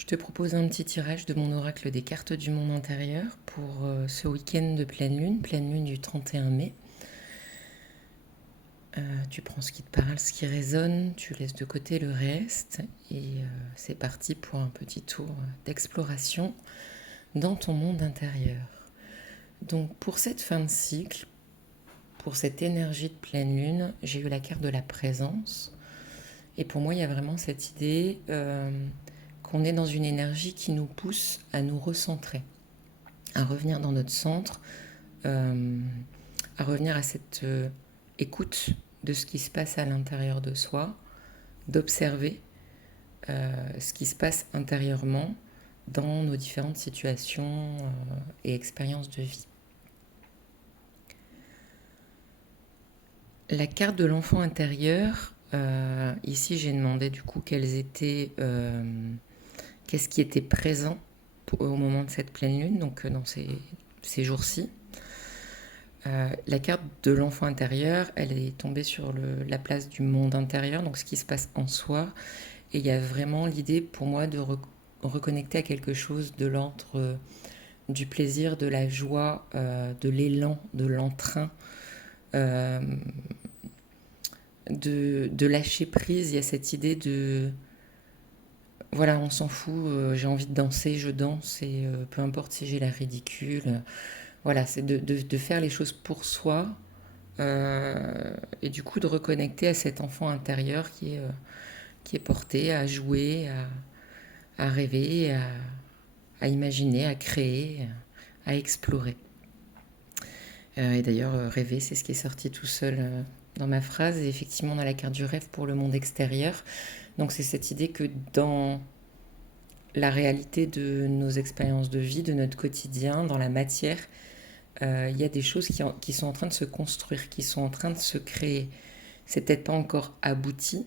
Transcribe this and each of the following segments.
Je te propose un petit tirage de mon oracle des cartes du monde intérieur pour ce week-end de pleine lune du 31 mai. Tu prends ce qui te parle, ce qui résonne, tu laisses de côté le reste et c'est parti pour un petit tour d'exploration dans ton monde intérieur. Donc pour cette fin de cycle, pour cette énergie de pleine lune, j'ai eu la carte de la présence. Et pour moi, il y a vraiment cette idée qu'on est dans une énergie qui nous pousse à nous recentrer, à revenir dans notre centre, euh, à revenir à cette écoute de ce qui se passe à l'intérieur de soi, d'observer ce qui se passe intérieurement dans nos différentes situations et expériences de vie. La carte de l'enfant intérieur, ici j'ai demandé du coup qu'est-ce qui était présent au moment de cette pleine lune, donc dans ces jours-ci. La carte de l'enfant intérieur, elle est tombée sur la place du monde intérieur, donc ce qui se passe en soi. Et il y a vraiment l'idée pour moi de reconnecter à quelque chose de l'ordre du plaisir, de la joie, de l'élan, de l'entrain, euh, de lâcher prise. Il y a cette idée de voilà, on s'en fout, j'ai envie de danser, je danse, et peu importe si j'ai l'air ridicule. Voilà, c'est de faire les choses pour soi, et du coup de reconnecter à cet enfant intérieur qui est porté à jouer, à rêver, à imaginer, à créer, à explorer. Et d'ailleurs, rêver, c'est ce qui est sorti tout seul dans ma phrase. Et effectivement, on a la carte du rêve pour le monde extérieur. Donc c'est cette idée que dans la réalité de nos expériences de vie, de notre quotidien, dans la matière, il y a des choses qui sont en train de se construire, qui sont en train de se créer. C'est peut-être pas encore abouti,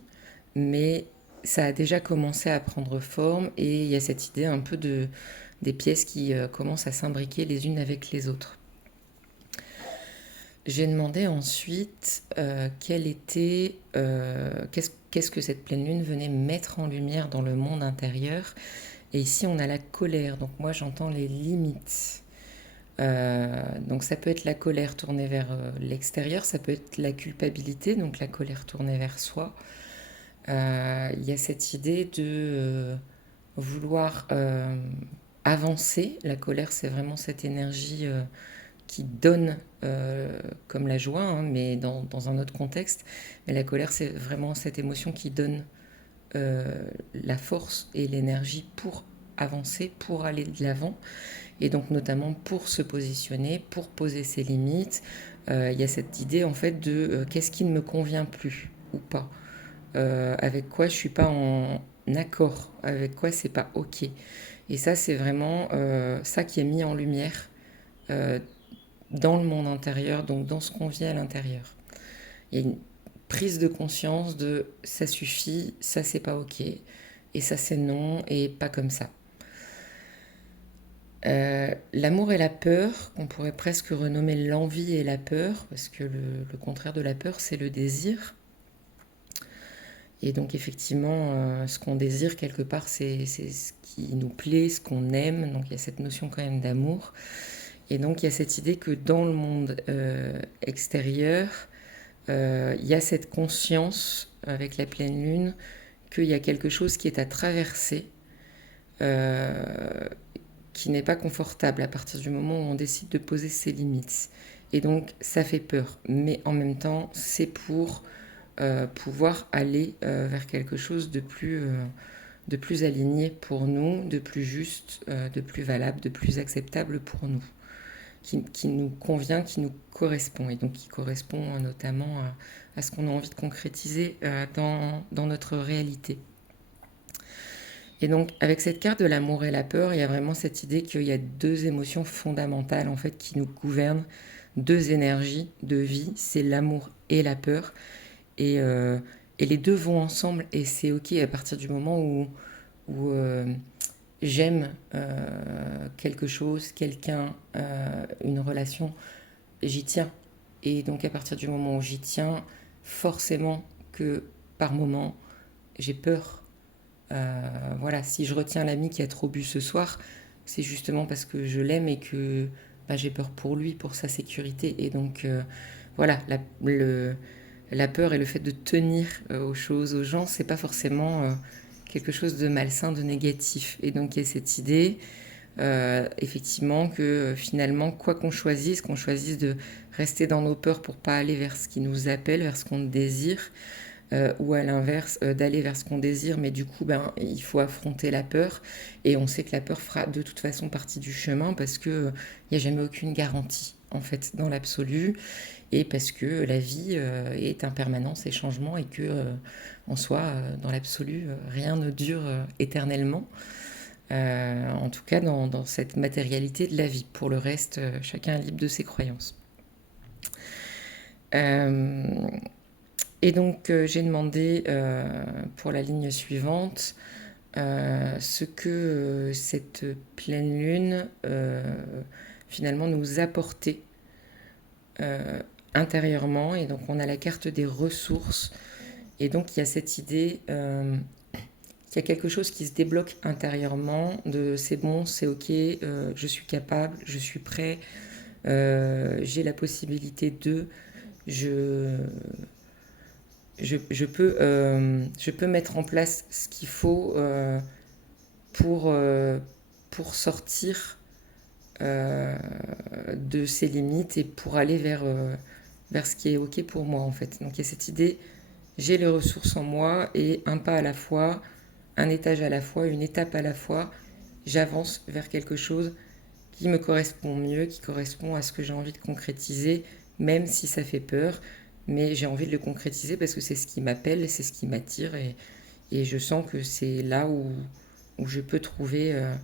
mais ça a déjà commencé à prendre forme et il y a cette idée un peu des pièces qui commencent à s'imbriquer les unes avec les autres. J'ai demandé ensuite qu'est-ce que cette pleine lune venait mettre en lumière dans le monde intérieur. Et ici, on a la colère. Donc moi, j'entends les limites. Donc ça peut être la colère tournée vers l'extérieur, ça peut être la culpabilité, donc la colère tournée vers soi. Il y a cette idée de vouloir avancer. La colère, c'est vraiment cette énergie qui donne comme la joie, hein, mais dans un autre contexte. Mais la colère, c'est vraiment cette émotion qui donne la force et l'énergie pour avancer, pour aller de l'avant, et donc notamment pour se positionner, pour poser ses limites. Il y a cette idée en fait de qu'est-ce qui ne me convient plus ou pas, avec quoi je suis pas en accord, avec quoi c'est pas ok. Et ça c'est vraiment ça qui est mis en lumière euh, dans le monde intérieur, donc dans ce qu'on vit à l'intérieur. Il y a une prise de conscience de ça suffit, ça c'est pas ok, et ça c'est non, et pas comme ça. L'amour et la peur, qu'on pourrait presque renommer l'envie et la peur, parce que le contraire de la peur, c'est le désir. Et donc effectivement, ce qu'on désire quelque part, c'est ce qui nous plaît, ce qu'on aime. Donc il y a cette notion quand même d'amour. Et donc il y a cette idée que dans le monde extérieur, il y a cette conscience avec la pleine lune qu'il y a quelque chose qui est à traverser, euh, qui n'est pas confortable à partir du moment où on décide de poser ses limites. Et donc ça fait peur, mais en même temps c'est pour pouvoir aller vers quelque chose de plus aligné pour nous, de plus juste, de plus valable, de plus acceptable pour nous, qui nous convient, qui nous correspond, et donc qui correspond notamment à ce qu'on a envie de concrétiser dans notre réalité. Et donc, avec cette carte de l'amour et la peur, il y a vraiment cette idée qu'il y a deux émotions fondamentales en fait qui nous gouvernent, deux énergies de vie, c'est l'amour et la peur, et, euh, et les deux vont ensemble et c'est ok à partir du moment où j'aime quelque chose, quelqu'un, une relation, j'y tiens. Et donc à partir du moment où j'y tiens, forcément que par moment j'ai peur Voilà, si je retiens l'ami qui a trop bu ce soir, c'est justement parce que je l'aime et que bah, j'ai peur pour lui, pour sa sécurité. Et donc, voilà, la peur et le fait de tenir aux choses, aux gens, c'est pas forcément quelque chose de malsain, de négatif. Et donc, il y a cette idée, effectivement, que finalement, quoi qu'on choisisse de rester dans nos peurs pour pas aller vers ce qui nous appelle, vers ce qu'on désire, ou à l'inverse, d'aller vers ce qu'on désire, mais du coup, ben, il faut affronter la peur. Et on sait que la peur fera de toute façon partie du chemin parce qu'il n'y a jamais aucune garantie, en fait, dans l'absolu. Et parce que la vie est impermanence et changement et que, en soi, dans l'absolu, rien ne dure éternellement. En tout cas, dans cette matérialité de la vie. Pour le reste, chacun est libre de ses croyances. Euh, Et donc, j'ai demandé pour la ligne suivante ce que cette pleine lune finalement nous apportait euh, intérieurement. Et donc, on a la carte des ressources. Et donc, il y a cette idée qu'il y a quelque chose qui se débloque intérieurement de c'est bon, c'est ok, je suis capable, je suis prêt, j'ai la possibilité de, je, je peux mettre en place ce qu'il faut pour, pour sortir de ses limites et pour aller vers ce qui est OK pour moi en fait. Donc il y a cette idée, j'ai les ressources en moi et un pas à la fois, un étage à la fois, une étape à la fois, j'avance vers quelque chose qui me correspond mieux, qui correspond à ce que j'ai envie de concrétiser, même si ça fait peur. Mais j'ai envie de le concrétiser parce que c'est ce qui m'appelle, c'est ce qui m'attire et je sens que c'est là où je peux trouver euh,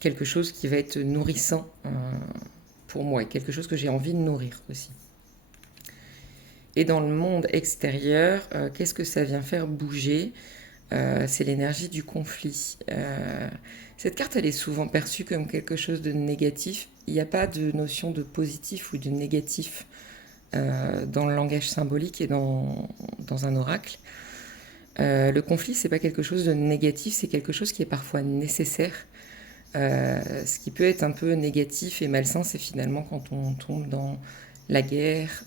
quelque chose qui va être nourrissant pour moi et quelque chose que j'ai envie de nourrir aussi. Et dans le monde extérieur, qu'est-ce que ça vient faire bouger? C'est l'énergie du conflit. Cette carte, elle est souvent perçue comme quelque chose de négatif. Il n'y a pas de notion de positif ou de négatif dans le langage symbolique et dans un oracle. Le conflit, c'est pas quelque chose de négatif, c'est quelque chose qui est parfois nécessaire. Ce qui peut être un peu négatif et malsain, c'est finalement quand on tombe dans la guerre,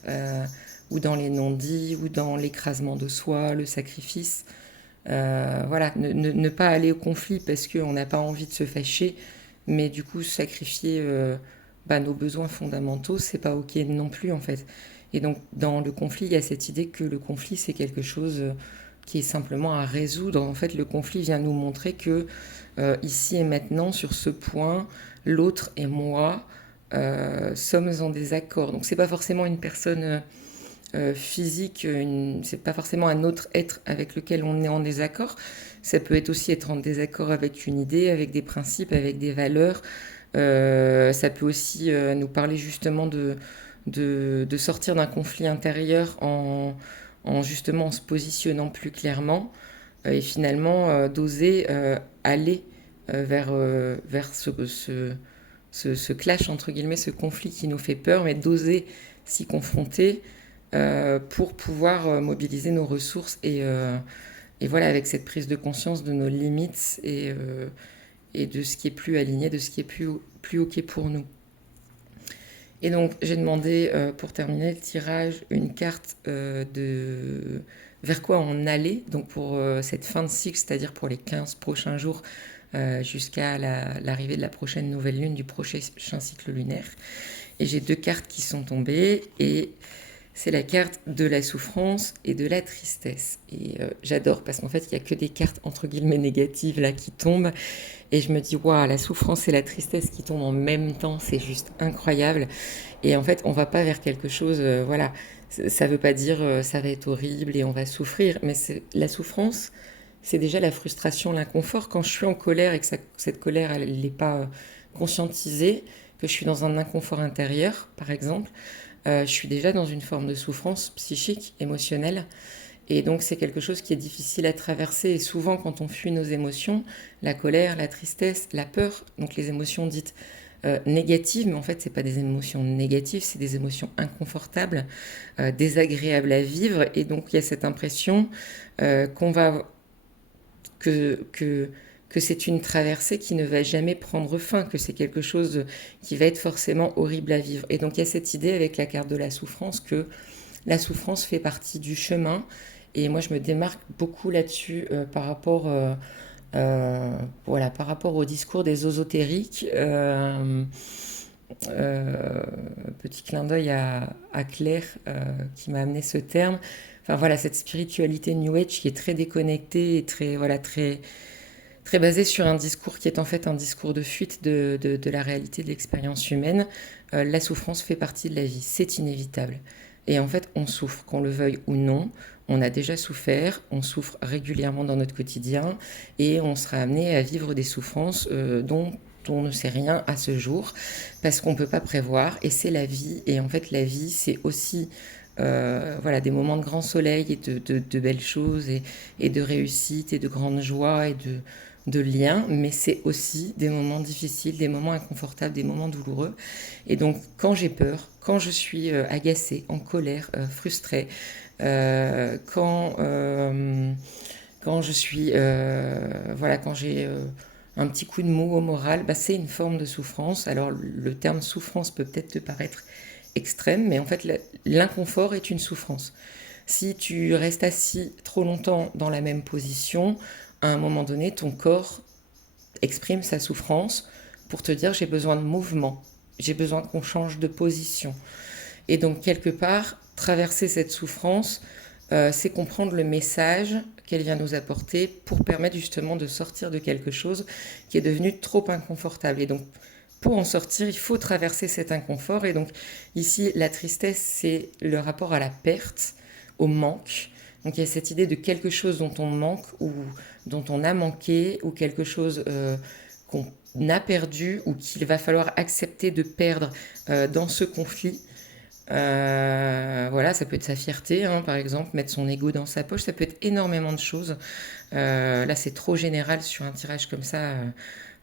ou dans les non-dits, ou dans l'écrasement de soi, le sacrifice. Voilà, ne pas aller au conflit parce qu'on n'a pas envie de se fâcher, mais du coup sacrifier bah, nos besoins fondamentaux, c'est pas ok non plus en fait. Et donc dans le conflit, il y a cette idée que le conflit c'est quelque chose qui est simplement à résoudre. En fait, le conflit vient nous montrer que ici et maintenant, sur ce point, l'autre et moi sommes en désaccord. Donc c'est pas forcément une personne physique, c'est pas forcément un autre être avec lequel on est en désaccord. Ça peut être aussi être en désaccord avec une idée, avec des principes, avec des valeurs. Ça peut aussi nous parler justement de sortir d'un conflit intérieur en justement en se positionnant plus clairement et finalement d'oser aller vers ce clash, entre guillemets, ce conflit qui nous fait peur, mais d'oser s'y confronter pour pouvoir mobiliser nos ressources et voilà, avec cette prise de conscience de nos limites et de ce qui est plus aligné, de ce qui est plus OK pour nous. Et donc, j'ai demandé, pour terminer le tirage, une carte de vers quoi on allait, donc pour cette fin de cycle, c'est-à-dire pour les 15 prochains jours jusqu'à l'arrivée de la prochaine nouvelle lune, du prochain cycle lunaire. Et j'ai deux cartes qui sont tombées et c'est la carte de la souffrance et de la tristesse. Et j'adore parce qu'en fait, il n'y a que des cartes entre guillemets négatives là qui tombent. Et je me dis, waouh, la souffrance et la tristesse qui tombent en même temps, c'est juste incroyable. Et en fait, on va pas vers quelque chose, voilà, ça veut pas dire ça va être horrible et on va souffrir, mais la souffrance, c'est déjà la frustration, l'inconfort. Quand je suis en colère et que cette colère, elle n'est pas conscientisée, que je suis dans un inconfort intérieur, par exemple, je suis déjà dans une forme de souffrance psychique, émotionnelle. Et donc c'est quelque chose qui est difficile à traverser. Et souvent quand on fuit nos émotions, la colère, la tristesse, la peur, donc les émotions dites négatives, mais en fait, c'est pas des émotions négatives, c'est des émotions inconfortables, désagréables à vivre. Et donc, il y a cette impression qu'on va que, que c'est une traversée qui ne va jamais prendre fin, que c'est quelque chose qui va être forcément horrible à vivre. Et donc il y a cette idée avec la carte de la souffrance que la souffrance fait partie du chemin. Et moi je me démarque beaucoup là-dessus voilà, par rapport au discours des ésotériques. Euh, Petit clin d'œil à Claire qui m'a amené ce terme. Enfin voilà, cette spiritualité New Age qui est très déconnectée et très, voilà, très basée sur un discours qui est en fait un discours de fuite de la réalité de l'expérience humaine. La souffrance fait partie de la vie, c'est inévitable. Et en fait, on souffre, qu'on le veuille ou non. On a déjà souffert, on souffre régulièrement dans notre quotidien et on sera amené à vivre des souffrances dont on ne sait rien à ce jour parce qu'on ne peut pas prévoir et c'est la vie. Et en fait, la vie, c'est aussi voilà, des moments de grand soleil et de belles choses et de réussite et de grande joie et de liens, mais c'est aussi des moments difficiles, des moments inconfortables, des moments douloureux. Et donc, quand j'ai peur, quand je suis agacée, en colère, frustrée, euh, quand, euh, quand je suis, voilà, quand j'ai un petit coup de mou au moral, bah, c'est une forme de souffrance. Alors, le terme souffrance peut peut-être te paraître extrême, mais en fait, l'inconfort est une souffrance. Si tu restes assis trop longtemps dans la même position, à un moment donné, ton corps exprime sa souffrance pour te dire j'ai besoin de mouvement, j'ai besoin qu'on change de position. Et donc, quelque part, traverser cette souffrance, c'est comprendre le message qu'elle vient nous apporter pour permettre justement de sortir de quelque chose qui est devenu trop inconfortable. Et donc, pour en sortir, il faut traverser cet inconfort. Et donc, ici, la tristesse, c'est le rapport à la perte, au manque. Donc, il y a cette idée de quelque chose dont on manque ou dont on a manqué ou quelque chose qu'on a perdu ou qu'il va falloir accepter de perdre dans ce conflit. Voilà, ça peut être sa fierté, hein, par exemple, mettre son ego dans sa poche, ça peut être énormément de choses. Là, c'est trop général sur un tirage comme ça.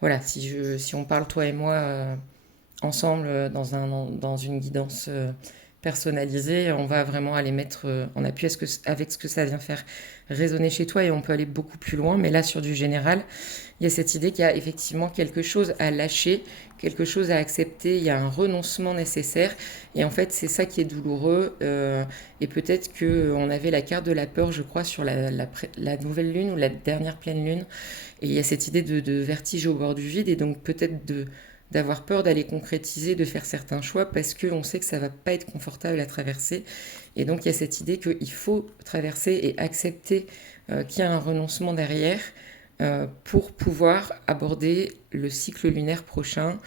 Voilà, si on parle toi et moi ensemble dans une guidance personnalisée, on va vraiment aller mettre en appui avec ce que ça vient faire résonner chez toi et on peut aller beaucoup plus loin. Mais là, sur du général, il y a cette idée qu'il y a effectivement quelque chose à lâcher, quelque chose à accepter, il y a un renoncement nécessaire et en fait c'est ça qui est douloureux et peut-être qu'on avait la carte de la peur je crois sur la nouvelle lune ou la dernière pleine lune et il y a cette idée de vertige au bord du vide et donc peut-être d'avoir peur d'aller concrétiser, de faire certains choix parce qu'on sait que ça va pas être confortable à traverser. Et donc il y a cette idée qu'il faut traverser et accepter qu'il y a un renoncement derrière pour pouvoir aborder le cycle lunaire prochain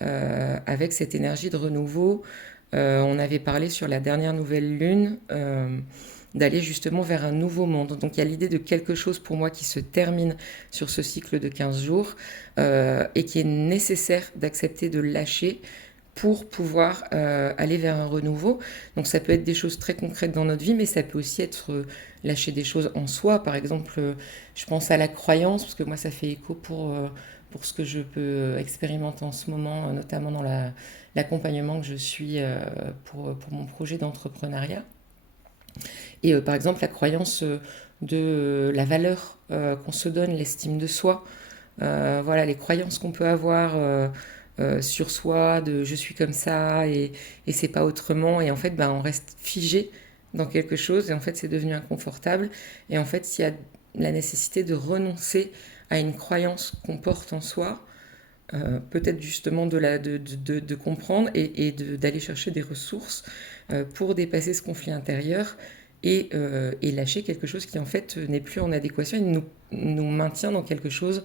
avec cette énergie de renouveau. On avait parlé sur la dernière nouvelle lune d'aller justement vers un nouveau monde. Donc il y a l'idée de quelque chose pour moi qui se termine sur ce cycle de 15 jours et qui est nécessaire d'accepter de lâcher pour pouvoir aller vers un renouveau. Donc ça peut être des choses très concrètes dans notre vie, mais ça peut aussi être lâcher des choses en soi. Par exemple, je pense à la croyance, parce que moi ça fait écho pour ce que je peux expérimenter en ce moment, notamment dans l'accompagnement que je suis pour mon projet d'entrepreneuriat. Et par exemple, la croyance de la valeur qu'on se donne, l'estime de soi, voilà, les croyances qu'on peut avoir sur soi, de je suis comme ça et c'est pas autrement. Et en fait, ben, on reste figé dans quelque chose et en fait, c'est devenu inconfortable. Et en fait, il y a la nécessité de renoncer à une croyance qu'on porte en soi, peut-être justement de comprendre d'aller chercher des ressources pour dépasser ce conflit intérieur et lâcher quelque chose qui en fait n'est plus en adéquation et nous maintient dans quelque chose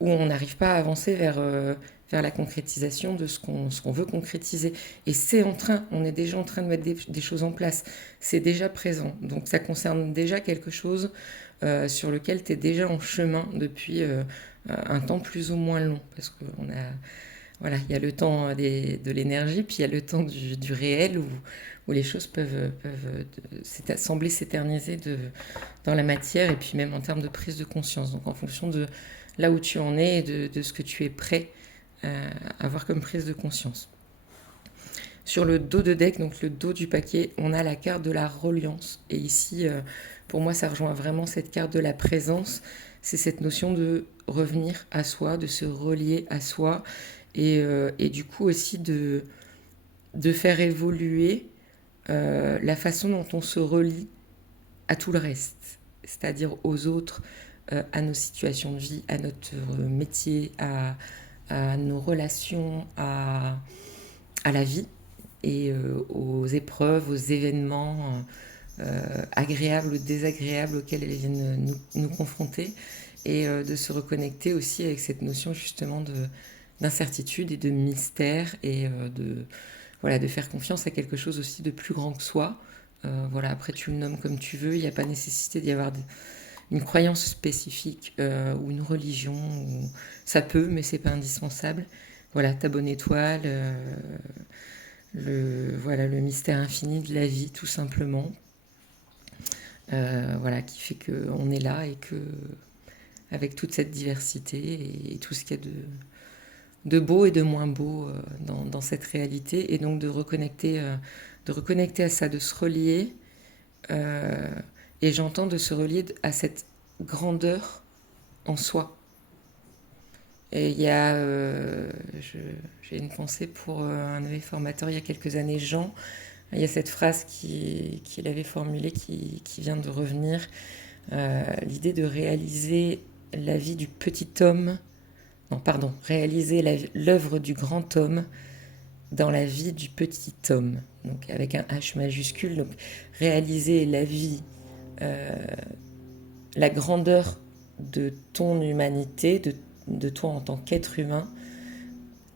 où on n'arrive pas à avancer vers la concrétisation de ce qu'on veut concrétiser. Et on est déjà en train de mettre des choses en place. C'est déjà présent. Donc ça concerne déjà quelque chose sur lequel tu es déjà en chemin depuis un temps plus ou moins long. Parce qu'on a, voilà, il y a le temps de l'énergie, puis il y a le temps du réel où les choses peuvent sembler s'éterniser dans la matière et puis même en termes de prise de conscience. Donc en fonction de là où tu en es et de ce que tu es prêt avoir comme prise de conscience. Sur le dos de deck, donc le dos du paquet, on a la carte de la reliance. Et ici, pour moi, ça rejoint vraiment cette carte de la présence. C'est cette notion de revenir à soi, de se relier à soi. Et du coup aussi de faire évoluer la façon dont on se relie à tout le reste. C'est-à-dire aux autres, à nos situations de vie, à notre métier, à nos relations, à la vie et aux épreuves, aux événements agréables ou désagréables auxquels elles viennent nous confronter, et de se reconnecter aussi avec cette notion justement d'incertitude et de mystère, et voilà, de faire confiance à quelque chose aussi de plus grand que soi. Voilà, après tu le nommes comme tu veux, il n'y a pas nécessité d'y avoir une croyance spécifique ou une religion. Ça peut, mais c'est pas indispensable. Voilà, ta bonne étoile, voilà, le mystère infini de la vie, tout simplement. Voilà, qui fait qu'on est là et que, avec toute cette diversité et tout ce qu'il y a de beau et de moins beau dans cette réalité, et donc de reconnecter à ça, de se relier, euh, et j'entends de se relier à cette grandeur en soi. Et il y a, j'ai une pensée pour un de mes formateurs il y a quelques années, Jean. Il y a cette phrase qu'il avait formulée qui vient de revenir, l'idée de réaliser la vie du petit homme, non pardon, réaliser l'œuvre du grand homme dans la vie du petit homme, donc avec un H majuscule, donc réaliser la vie, la grandeur de ton humanité, de toi en tant qu'être humain,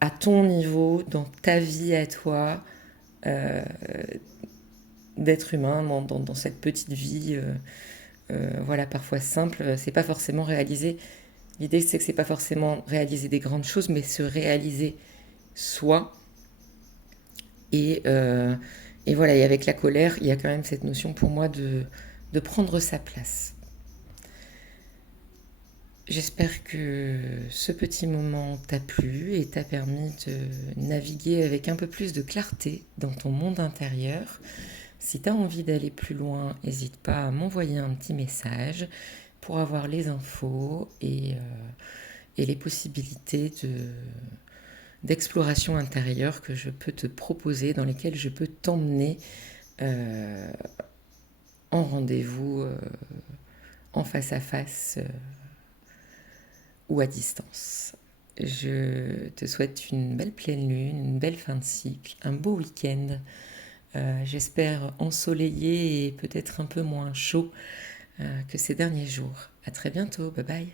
à ton niveau, dans ta vie à toi, euh, d'être humain, dans cette petite vie, voilà, parfois simple. C'est pas forcément réaliser. L'idée, c'est que c'est pas forcément réaliser des grandes choses, mais se réaliser soi. Et, euh, et voilà, et avec la colère, il y a quand même cette notion pour moi de prendre sa place. J'espère que ce petit moment t'a plu et t'a permis de naviguer avec un peu plus de clarté dans ton monde intérieur. Si tu as envie d'aller plus loin, n'hésite pas à m'envoyer un petit message pour avoir les infos et les possibilités d'exploration intérieure que je peux te proposer, dans lesquelles je peux t'emmener euh, en rendez-vous, en face à face ou à distance. Je te souhaite une belle pleine lune, une belle fin de cycle, un beau week-end. J'espère ensoleillé et peut-être un peu moins chaud que ces derniers jours. À très bientôt, bye bye.